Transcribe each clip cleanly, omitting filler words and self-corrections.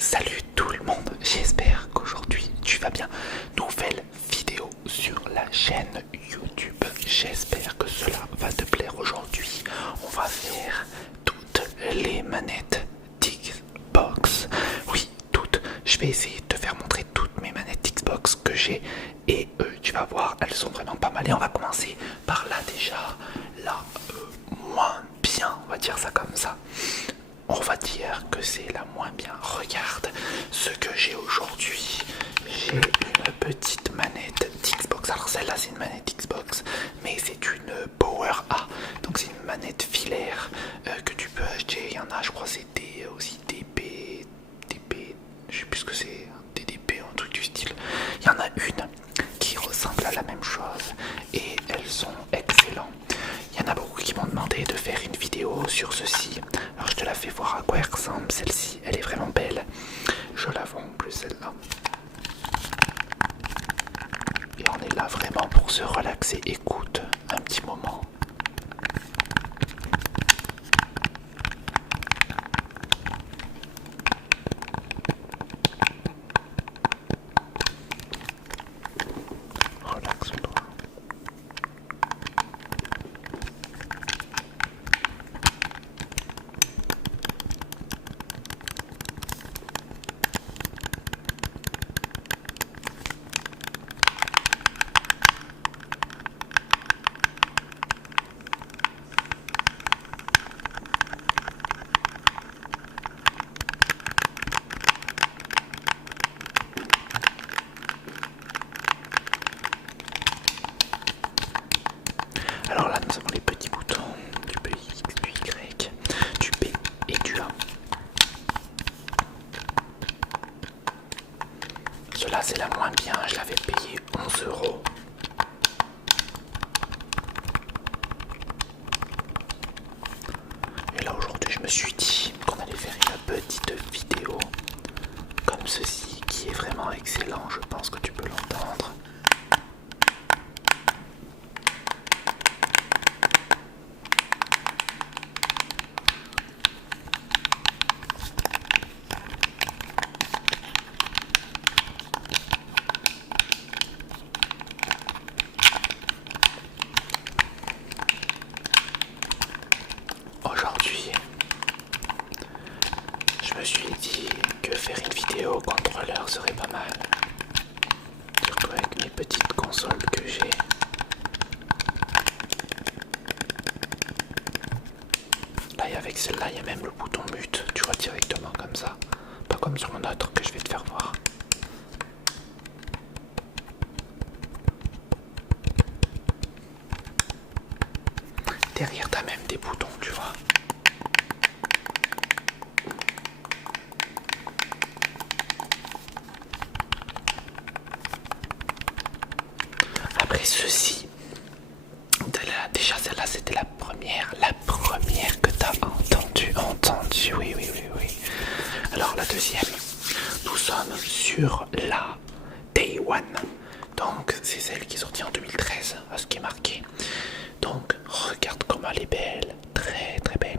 Salut tout le monde, j'espère qu'aujourd'hui tu vas bien. Nouvelle vidéo sur la chaîne YouTube. J'espère que cela va te plaire aujourd'hui. On va faire toutes les manettes Xbox. Oui, toutes. Je vais essayer de te faire montrer toutes mes manettes Xbox que j'ai. Et tu vas voir, elles sont vraiment pas mal. Et on va commencer par là déjà. Là, moins bien, on va dire ça comme ça. On va dire que c'est la moins bien. Regarde ce que j'ai aujourd'hui. J'ai une petite manette d'Xbox. Alors celle-là c'est une manette Xbox, mais c'est une Power A. Donc c'est une manette filaire que tu peux acheter. Il y en a, je crois, c'est aussi DP, je sais plus ce que c'est, DDP, un truc du style. Il y en a une qui ressemble à la même chose et elles sont excellentes. Il y en a beaucoup qui m'ont demandé de faire une vidéo sur ceci. Alors je te la fais voir à quoi elle ressemble. Celle-ci, elle est vraiment belle. Je la vends en plus celle-là. Et on est là vraiment pour se relaxer. Écoute, un petit moment. Relaxe-toi. Alors là, nous avons les petits boutons du X, du Y, du B et du A. Cela c'est la moins bien, je l'avais payé 11 €. Et là aujourd'hui je me suis dit qu'on allait faire une petite vidéo comme ceci qui est vraiment excellent, je pense que tu peux l'entendre. Aujourd'hui, je me suis dit que faire une vidéo contrôleur serait pas mal. Surtout avec mes petites consoles que j'ai. Là, avec celle-là, il y a même le bouton mute, tu vois, directement comme ça. Pas comme sur mon autre que je vais te faire voir. Derrière, t'as même des boutons, tu vois. Après ceci, déjà celle-là c'était la première que t'as entendu, oui. Alors la deuxième, nous sommes sur la Day One, donc c'est celle qui est sortie en 2013, à ce qui est marqué. Donc regarde comme elle est belle, très très belle.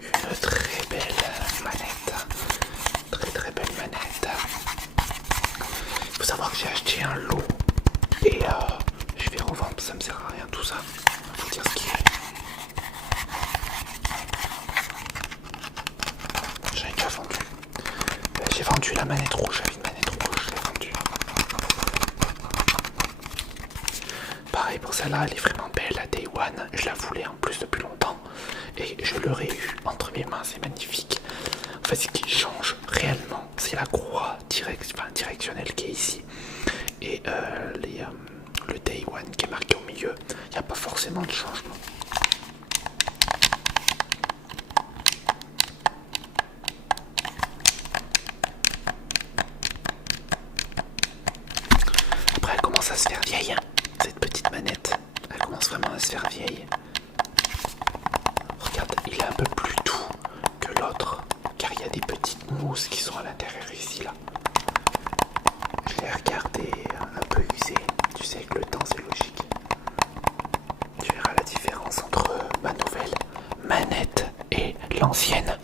Une très belle manette, très belle manette. Il faut savoir que j'ai acheté un lot et je vais revendre, ça me sert à rien tout ça. Faut dire ce qui est. J'en ai déjà vendu. J'ai vendu la manette rouge, j'avais une manette rouge, je l'ai vendue. Pareil pour celle-là, elle est vraiment belle, la Day One. Je la voulais en plus depuis longtemps et je l'aurais eu entre mes mains, c'est magnifique. En fait, ce qui change réellement, c'est la croix directionnelle qui est ici et le Day One qui est marqué au milieu. Il n'y a pas forcément de changement. Après, elle commence à se faire vieille, hein, cette petite manette. Elle commence vraiment à se faire vieille. Regarde, il est un peu plus doux que l'autre, car il y a des petites mousses qui sont à l'intérieur ici, là. Je l'ai regardé un peu usé. Tu sais que le temps c'est logique. Tu verras la différence. l'ancienne.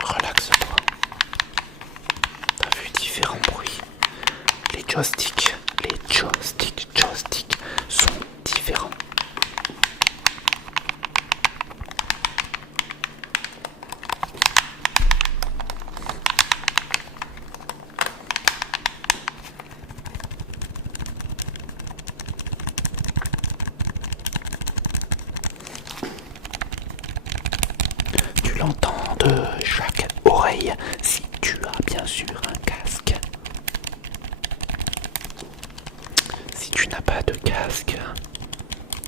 Relaxe-toi. T'as vu différents bruits. Les joysticks sont différents. Tu l'entends de chaque oreille si tu as bien sûr un casque. Si tu n'as pas de casque,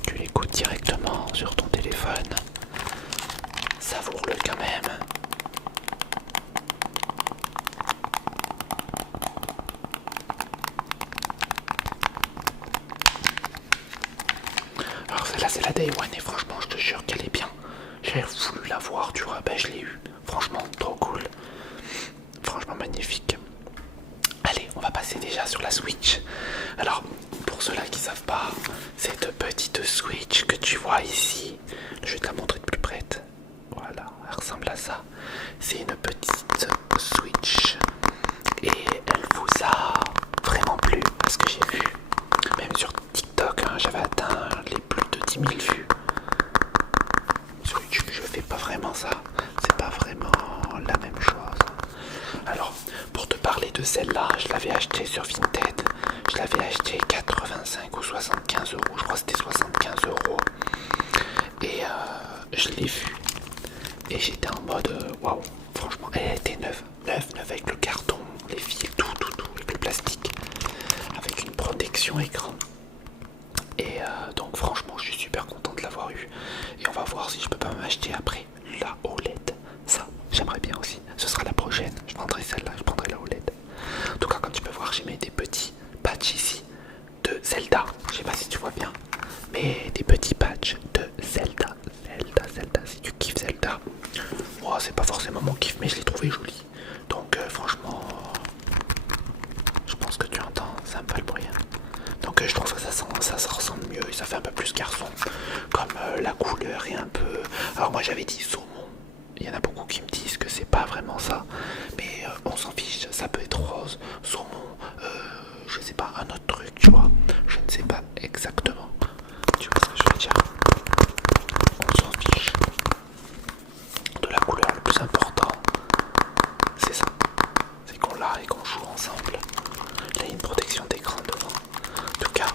tu l'écoutes directement sur ton téléphone. Savoure-le quand même. Alors celle-là c'est la Day One et franchement je te jure qu'elle est bien. J'ai voulu la voir, tu vois, ben je l'ai eu. Franchement trop cool. Franchement magnifique. Allez, on va passer déjà sur la Switch. Alors, pour ceux-là qui savent pas, cette petite Switch que tu vois ici, je vais te la montrer de plus près. Voilà, elle ressemble à ça. C'est une petite Switch et elle vous a vraiment plu à ce que j'ai vu. Même sur TikTok, hein, j'avais atteint les plus de 10 000 vues. Sur YouTube, je fais pas vraiment ça. C'est pas vraiment la même chose. Alors, pour te parler de celle-là, je l'avais achetée sur Vinted. Je l'avais achetée 85 ou 75 euros. Je crois que c'était 75 euros. Et je l'ai vue. Et j'étais en mode waouh. Franchement, elle était neuve. Neuve avec le carton, les fils, tout, avec le plastique. Avec une protection écran. Et donc franchement je suis super content de l'avoir eu. Et on va voir si je peux pas m'acheter après la OLED. Ça j'aimerais bien aussi. Ce sera la prochaine. Je prendrai celle-là, je prendrai la OLED. En tout cas comme tu peux voir j'ai mis des petits patchs ici de Zelda. Je sais pas si tu vois bien. Mais des petits patchs de Zelda. Zelda, si tu kiffes Zelda. Moi c'est pas forcément mon kiff mais je l'ai trouvé joli. Donc franchement je pense que tu entends, ça me fait le bruit. Donc je trouve que ça se ressemble mieux et ça fait un peu plus garçon. Comme la couleur est un peu... Alors moi j'avais dit saumon. Il y en a beaucoup qui me disent que c'est pas vraiment ça. Mais on s'en fiche, ça peut être rose, saumon, je sais pas, un autre truc, tu vois. Je ne sais pas exactement. Tu vois ce que je veux dire? On s'en fiche. De la couleur, le plus important, c'est ça. C'est qu'on l'a et qu'on joue ensemble. Là il y a une protection d'écran devant. En tout cas,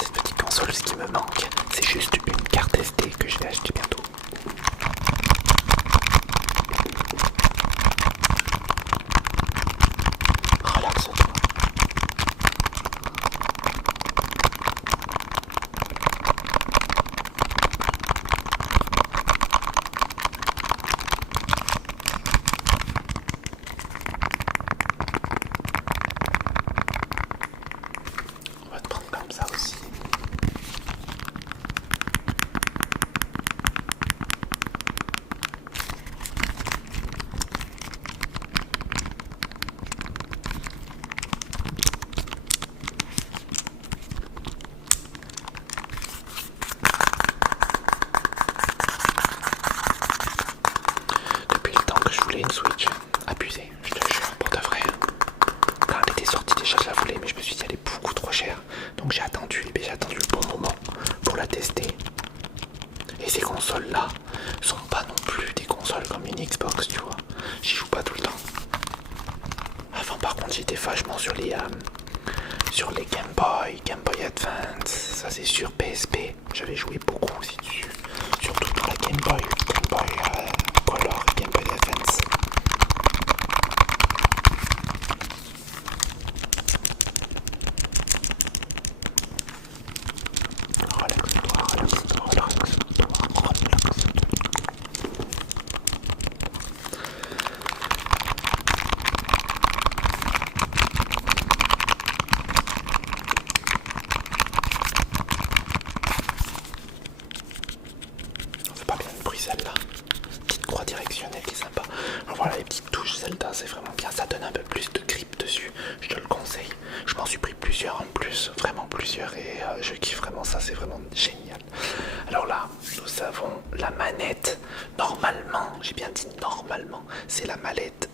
cette petite console, ce qui me manque, c'est juste une carte SD que je vais acheter bientôt. Relaxe-toi. On va te prendre comme ça aussi. Depuis le temps que je voulais une Switch, abusé, je te jure, pour de vrai. Quand elle était sortie déjà je la voulais mais je me suis dit elle est beaucoup trop chère. Donc j'ai attendu le bon moment pour la tester. Et ces consoles là sont pas non plus des consoles comme une Xbox, tu vois. J'y joue pas tout le temps. Avant par contre j'étais vachement sur les Game Boy Advance, ça c'est sur PSP. J'avais joué beaucoup aussi dessus. Surtout dans la Game Boy Color et Game Boy Advance. Relaxe-toi, relaxe-toi, relaxe-toi, relaxe-toi. Zelda, c'est vraiment bien, ça donne un peu plus de grip dessus, je te le conseille. Je m'en suis pris plusieurs en plus, vraiment plusieurs, et je kiffe vraiment ça, c'est vraiment génial. Alors là, nous avons la manette, normalement, j'ai bien dit normalement, c'est la manette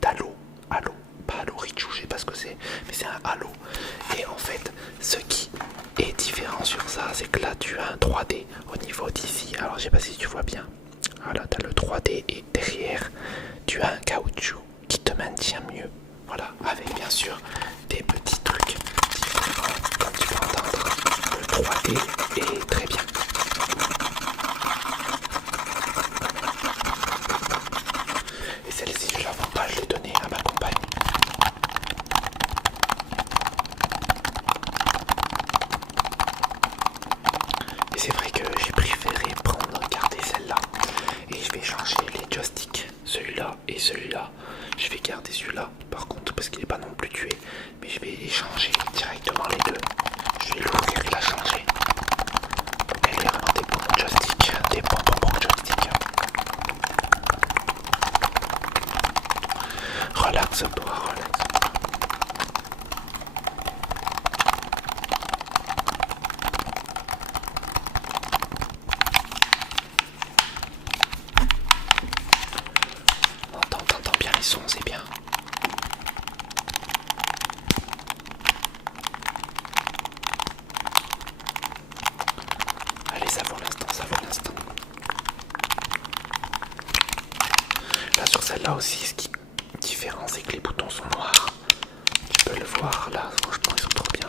d'Halo, Halo, pas Halo Reach, je sais pas ce que c'est, mais c'est un Halo. Et en fait, ce qui est différent sur ça, c'est que là tu as un 3D au niveau d'ici, alors je sais pas si tu vois bien. Voilà, tu as le 3D et derrière, tu as un caoutchouc qui te maintient mieux. Voilà, avec bien sûr des petits trucs différents, comme tu peux entendre. Le 3D est très bien. Et celle-ci, je la vends pas, je l'ai donnée à ma compagne. Et c'est vrai que j'ai préféré garder celle-là. Et je vais changer les joysticks, celui-là et celui-là. Je vais garder celui-là par contre parce qu'il n'est pas non plus tué. Mais je vais échanger directement les deux. Je vais l'ouvrir et la changer. Donc elle est vraiment des bons joysticks, des bons joysticks. Relax toi, relax. T'entends bien les sons, c'est bien. Allez, ça vaut l'instant, ça vaut l'instant. Là sur celle-là aussi, ce qui est différent, c'est que les boutons sont noirs. Tu peux le voir là, franchement ils sont trop bien.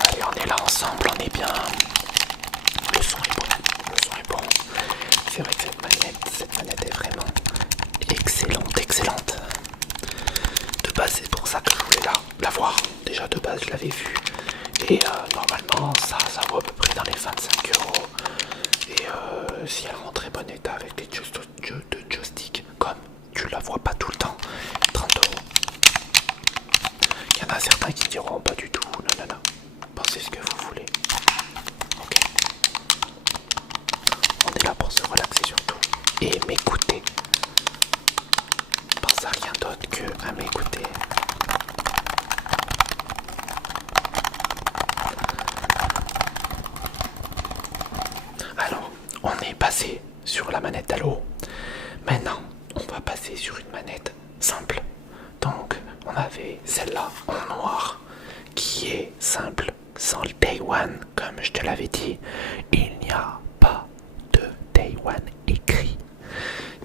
Allez, on est là ensemble, on est bien. Le son est bon, le son est bon. C'est vrai que cette manette est vraiment excellente. De base, c'est pour ça que je voulais la voir. Déjà de base, je l'avais vue. Et normalement, ça vaut à peu près dans les 25 euros. Et si elle est en très bon état avec les joysticks, comme tu la vois pas tout le temps, 30 euros. Il y en a certains qui diront pas du tout, non. Pensez ce que vous voulez. Ok. On est là pour se relaxer surtout. Et m'écouter. Pense à rien d'autre que à m'écouter. Alors, on est passé sur la manette d'Halo. Maintenant, on va passer sur une manette simple. Donc, on avait celle-là en noir, qui est simple, sans le Day One, comme je te l'avais dit. Il n'y a pas de Day One écrit,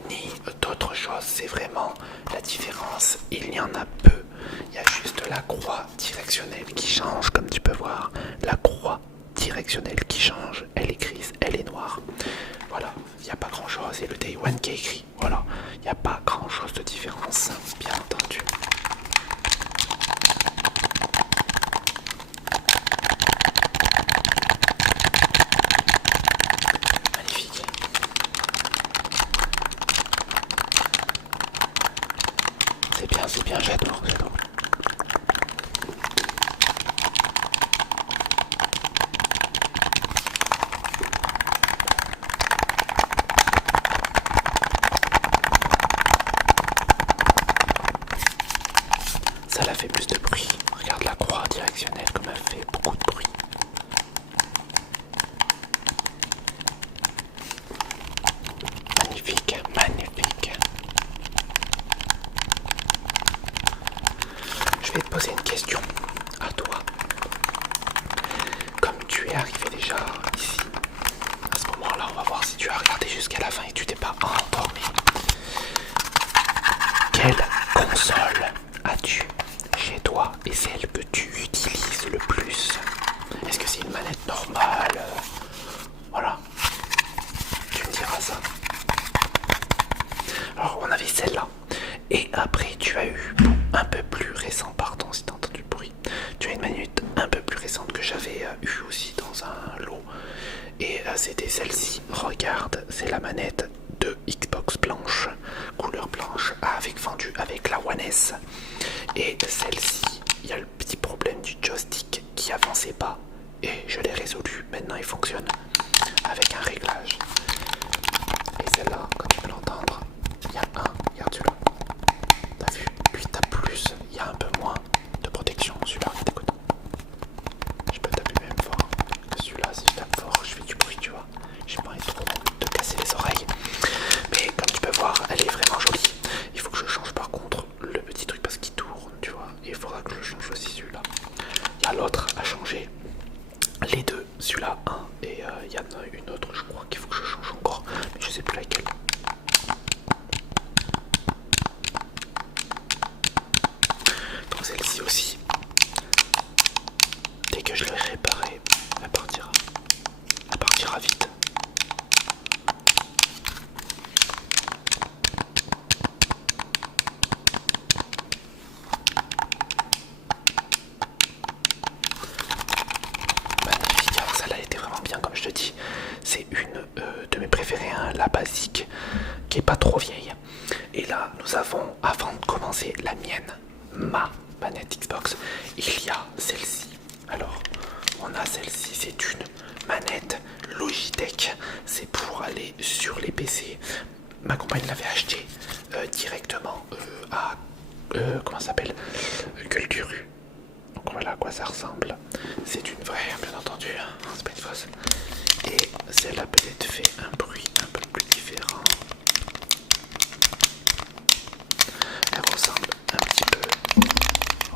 ni d'autres choses. C'est vraiment la différence. Il y en a peu. Il y a juste la croix directionnelle qui change, comme tu peux voir. La croix directionnelle qui change. Elle est grise, elle est noire. Voilà, il n'y a pas grand chose. C'est le Day One qui est écrit. Voilà, il n'y a pas grand chose de différence, bien entendu. Magnifique. C'est bien, j'adore. Ça l'a fait plus de bruit. Regarde la croix directionnelle comme elle fait beaucoup de bruit. Magnifique. Je vais te poser une question à toi. Comme tu es arrivé déjà ici, à ce moment-là, on va voir si tu as regardé jusqu'à la fin et tu t'es pas endormi. Quelle console as-tu chez toi et celle que tu utilises le plus? Est-ce que c'est une manette normale? Voilà, tu me diras ça. Alors on avait celle-là. Et après tu as eu un peu plus récent, pardon si t'as entendu le bruit. Tu as une manette un peu plus récente que j'avais eu aussi dans un lot. Et c'était celle-ci. Regarde, c'est la manette de Xbox blanche, couleur blanche, avec fendu avec la One S. Et celle-ci, il y a le petit problème du joystick qui avançait pas. Et je l'ai résolu. Maintenant, il fonctionne avec un réglage. Et celle-là, comme tu peux l'entendre, il y a regarde celui-là. T'as vu? Lui, t'as plus, il y a un peu moins de protection. Celui-là, écoute. Je peux taper même fort. Celui-là, si je tape fort, je fais du bruit, tu vois. J'ai pas envie trop de casser les oreilles. Mais comme tu peux voir, elle est vraiment jolie. Il faut que je change par contre le petit truc parce qu'il tourne, tu vois. Et il faudra que je change aussi celui-là. Il y a l'autre à changer. Les deux, celui-là, un. Et il y en a une autre, je crois qu'il faut que je change encore. Mais je sais plus laquelle. Donc celle-ci aussi. Dès que je l'ai réparée, elle partira. Elle partira vite. Magnifique, alors celle-là était vraiment bien comme je te dis. C'est une de mes préférées, hein, la basique, qui est pas trop vieille. Et là, nous avons, avant de commencer la mienne, ma manette Xbox, il y a celle-ci. Alors, on a celle-ci, c'est une manette Logitech. C'est pour aller sur les PC. Ma compagne l'avait acheté directement à comment ça s'appelle, Culture. Donc voilà à quoi ça ressemble. C'est une vraie, bien entendu, hein, c'est pas une fausse. Et celle-là peut-être fait un bruit un peu plus différent. Elle ressemble un petit peu.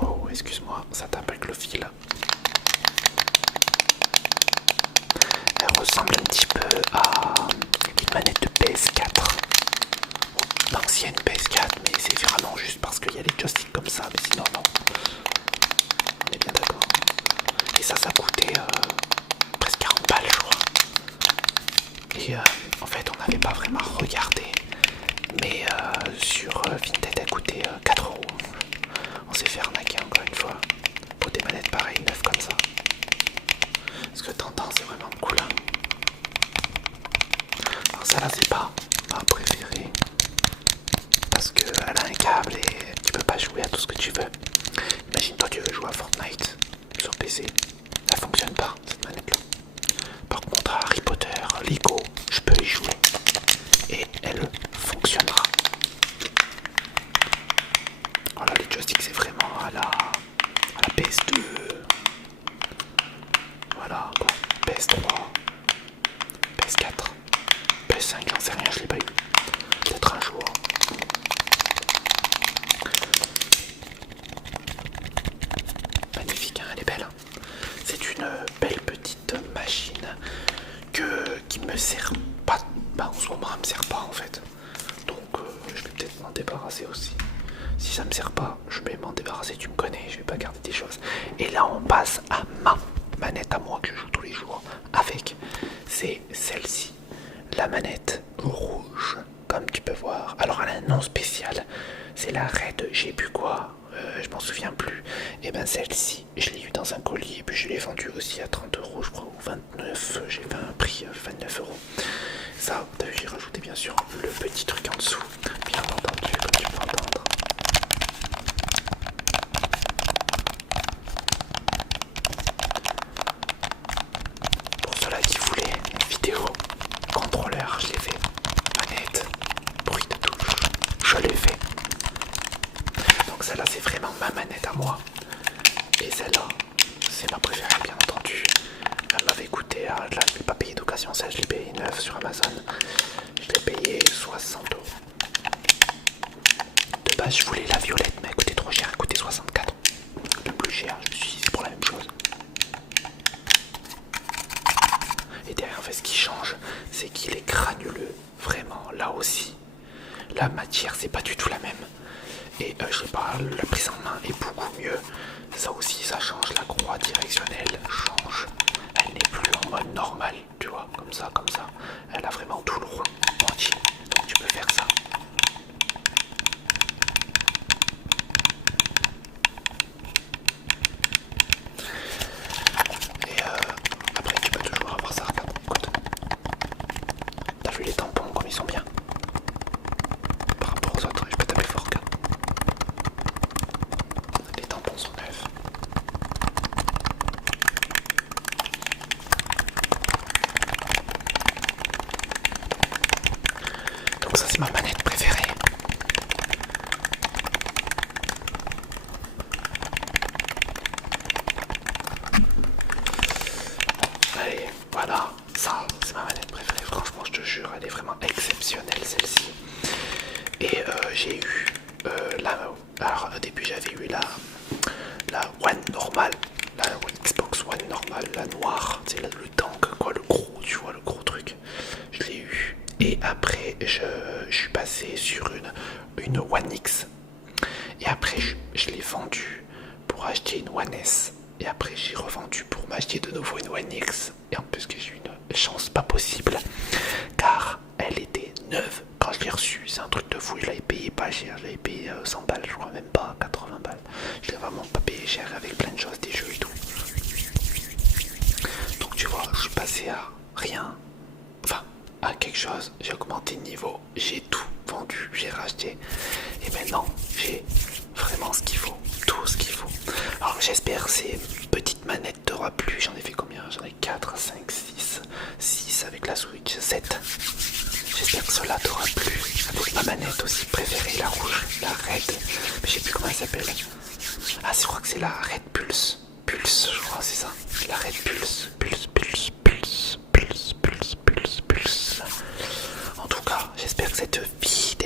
Oh, excuse-moi, ça tape avec le fil. Elle ressemble un petit peu à une manette de PS4. L'ancienne PS4, mais c'est vraiment juste parce qu'il y a les joysticks comme ça, mais sinon non. On est bien d'accord. Et ça coûtait presque 40 balles, je crois. Et en fait, on n'avait pas vraiment regardé. Mais sur Vinted, elle coûtait 4 euros. On s'est fait arnaquer encore une fois. Pour des manettes pareilles, neuves comme ça. Ce que t'entends, c'est vraiment cool. Alors ça là, c'est pas ma préférée. Parce qu'elle a un câble et tu peux pas jouer à tout ce que tu veux. Imagine toi tu veux jouer à Fortnite sur PC. Elle fonctionne pas cette manette là. Par contre à Harry Potter, Lego, je peux y jouer. Et elle fonctionnera. Voilà, les joysticks c'est vraiment à la PS2. Voilà quoi. PS3. PS4. PS5, j'en sais rien, je l'ai pas eu. Peut-être un jour. Magnifique, hein, elle est belle. C'est une belle petite machine qui me sert pas. Bah, en ce moment, elle me sert pas en fait. Donc, je vais peut-être m'en débarrasser aussi. Si ça me sert pas, je vais m'en débarrasser. Tu me connais, je vais pas garder des choses. Et là, on passe à ma manette à moi que je joue tous les jours avec. C'est celle-ci, la manette rouge, comme tu peux voir. Alors, elle a un nom spécial. C'est la Red, j'ai plus quoi. Je m'en souviens plus. Et ben celle-ci, je l'ai eu dans un colis et puis je l'ai vendue aussi à 30 euros, je crois, ou 29. J'ai fait un prix 29 euros. Ça, j'ai rajouté bien sûr le petit truc en dessous, bien entendu, comme tu peux entendre. Pour ceux-là qui voulaient une vidéo contrôleur, je l'ai fait. Manette, bruit de touche, je l'ai fait. Donc celle-là c'est vraiment ma manette à moi. Et celle-là c'est ma préférée bien entendu. Elle m'avait coûté, là je ne l'ai pas payé d'occasion, ça je l'ai payé neuf sur Amazon. Je l'ai payé 60 euros. De base je voulais la violette mais elle coûtait trop cher, elle coûtait 64. Le plus cher, je me suis dit c'est pour la même chose. Et derrière en fait ce qui change c'est qu'il est granuleux. Vraiment là aussi. La matière c'est pas du tout la même. Et je sais pas, la prise en main est beaucoup mieux. Ça aussi, ça change. La croix directionnelle change. Elle n'est plus en mode normal, tu vois, comme ça, comme ça. Elle a vraiment tout le rond entier. Donc tu peux faire ça. Et après, tu peux toujours avoir ça. Regarde, écoute. tampons comme ils sont bien. Par rapport aux autres, je peux taper fort car les tampons sont neufs. Donc ça c'est ma manette préférée. Allez, voilà, ça c'est ma manette préférée, franchement je te jure, elle est vraiment exceptionnelle celle-ci. Et j'ai eu alors au début j'avais eu la One normale, la Xbox One normale, la noire, c'est le tank quoi, le gros, tu vois le gros truc, je l'ai eu. Et après je suis passé sur une One X. Et après je l'ai vendue pour acheter une One S. Et après j'ai revendu pour m'acheter de nouveau une One X. Et en plus que j'ai eu une chance pas possible, car elle était neuve quand je l'ai reçue. C'est un truc de fou, je l'avais payé pas cher, je l'avais payé 100 balles, je crois même pas 80 balles. Je l'ai vraiment pas payé cher avec plein de choses, des jeux et tout. Donc tu vois, je suis passé à rien, enfin à quelque chose, j'ai augmenté de niveau, j'ai tout vendu, j'ai racheté. Et maintenant j'ai vraiment ce qu'il faut, tout ce qu'il faut. Alors j'espère que ces petites manettes t'aura plu. J'en ai fait combien? J'en ai 4, 5, 6 avec la Switch, 7. J'espère que cela t'aura plu. Avec ma manette aussi préférée, la rouge, la Red, mais je sais plus comment elle s'appelle. Ah je crois que c'est la Red Pulse. Pulse je crois, c'est ça. La Red Pulse. Pulse. En tout cas j'espère que cette vidéo